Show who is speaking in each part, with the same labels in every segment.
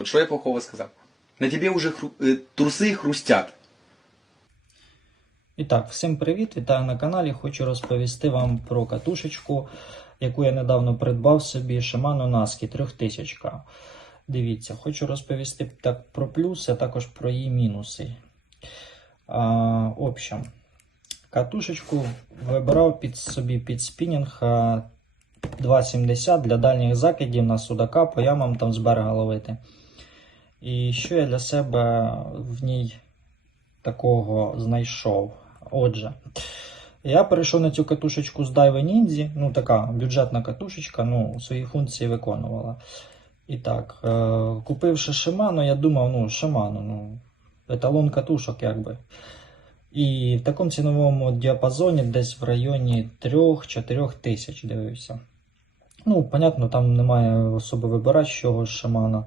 Speaker 1: От що я плохого сказав? На тебе вже хру... е, труси хрустять.
Speaker 2: І так, всім привіт! Вітаю на каналі. Хочу розповісти вам про катушечку, яку я недавно придбав собі Shimano Naski 3000. Дивіться, хочу розповісти так про плюси, а також про її мінуси. А, в общем, катушечку вибирав під собі під спінінг 2,70 для дальніх закидів на судака по ямам там з берега ловити. І що я для себе в ній такого знайшов? Отже, я перейшов на цю катушечку з Daiwa Ninja, ну така бюджетна катушечка, ну, свої функції виконувала. І так, е, купивши Shimano, я думав, ну, Shimano, ну, еталон катушок, якби. І в такому ціновому діапазоні десь в районі 3-4 тисяч дивився. Ну, понятно, там немає особи вибирати, з чого Shimano.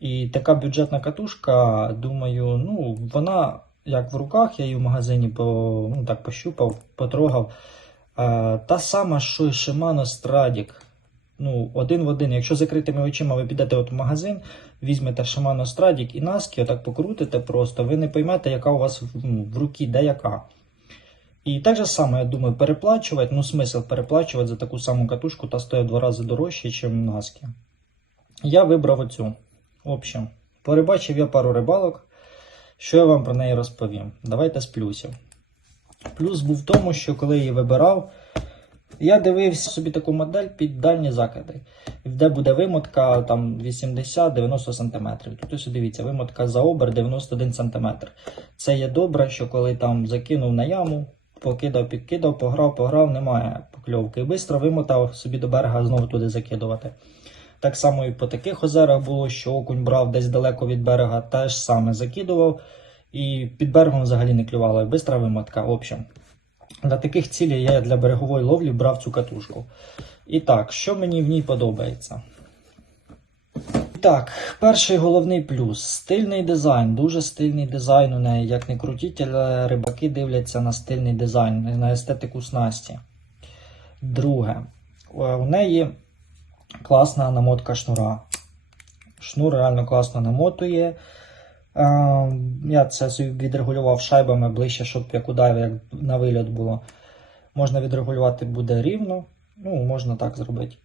Speaker 2: І така бюджетна катушка, думаю, ну, вона як в руках, я її в магазині по, ну, так, пощупав, потрогав. Е, та сама, що і Shimano Stradic. Ну, один в один. Якщо закритими очима ви підете от в магазин, візьмете Shimano Stradic і Naski, отак покрутите просто, ви не поймете, яка у вас в, ну, в руки, де яка. І так же саме, я думаю, переплачувати, ну, смисл переплачувати за таку саму катушку, та стоїть в два рази дорожче, ніж Naski. Я вибрав оцю. В общем, порибачив я пару рибалок. Що я вам про неї розповім? Давайте з плюсів. Плюс був в тому, що коли її вибирав, я дивився собі таку модель під дальні закиди, де буде вимотка там 80-90 см. Тут ось дивіться, вимотка за обер 91 см. Це є добре, що коли там закинув на яму, покидав, підкидав, пограв, пограв, немає покльовки. І швидко вимотав собі до берега знову туди закидувати. Так само і по таких озерах було, що окунь брав десь далеко від берега, теж саме закидував, і під берегом взагалі не клювало, і бистра вимотка. В общем, для таких цілей я для берегової ловлі брав цю катушку. І так, що мені в ній подобається? Так, перший головний плюс стильний дизайн, дуже стильний дизайн у неї. Як не крутіть, але рибаки дивляться на стильний дизайн, на естетику снасті. Друге, е, у неї класна намотка шнура. Шнур реально класно намотує. Я це відрегулював шайбами ближче, щоб як у дайві, як на виліт було. Можна відрегулювати буде рівно. Ну, можна так зробити.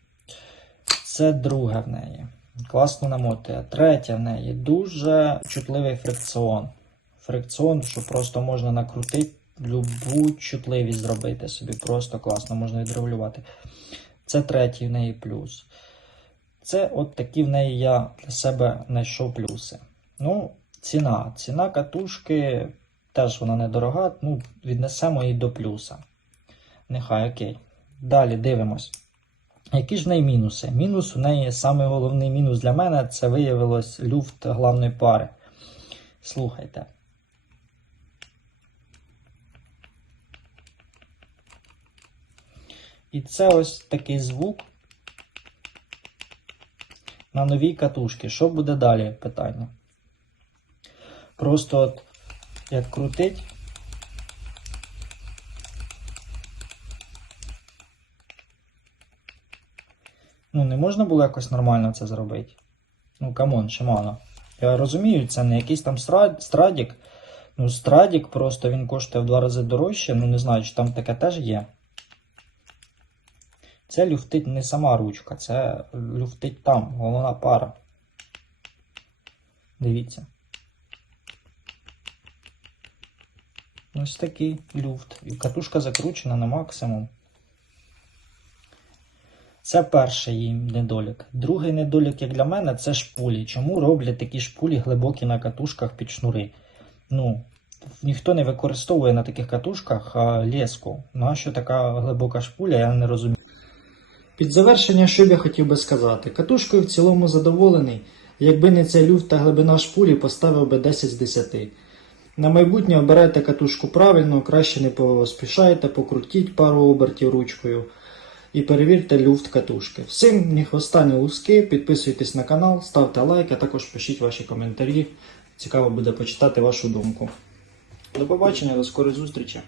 Speaker 2: Це друге в неї. Класно намотує. Третє в неї дуже чутливий фрикціон. Фрикціон, що просто можна накрутити, любу чутливість зробити собі. Просто класно, можна відрегулювати. Це третій в неї плюс. Це от такі в неї я для себе знайшов плюси. Ну, ціна. Ціна катушки теж вона недорога. Ну, віднесемо її до плюса. Нехай окей. Далі дивимось. Які ж в неї мінуси? Мінус у неї, самий головний мінус для мене це виявилось люфт главної пари. Слухайте. І це ось такий звук на новій катушці. Що буде далі? Питання. Просто от як крутить. Ну, не можна було якось нормально це зробити. Ну, камон, Шимано. Я розумію, це не якийсь там страдік. Ну, страдік просто він коштує в два рази дорожче. Ну, не знаю, чи там таке теж є. Це люфтить не сама ручка, це люфтить там, головна пара. Дивіться. Ось такий люфт. І катушка закручена на максимум. Це перший її недолік. Другий недолік, як для мене, це шпулі. Чому роблять такі шпулі глибокі на катушках під шнури? Ну, ніхто не використовує на таких катушках леску. Нащо така глибока шпуля, я не розумію. Під завершення, що б я хотів би сказати, катушкою в цілому задоволений. Якби не цей люфт та глибина шпулі, поставив би 10 з 10. На майбутнє обирайте катушку правильно, краще не поспішайте, покрутіть пару обертів ручкою і перевірте люфт катушки. Всім ні хвоста, ні луски, підписуйтесь на канал, ставте лайк, а також пишіть ваші коментарі. Цікаво буде почитати вашу думку. До побачення, до скорої зустрічі!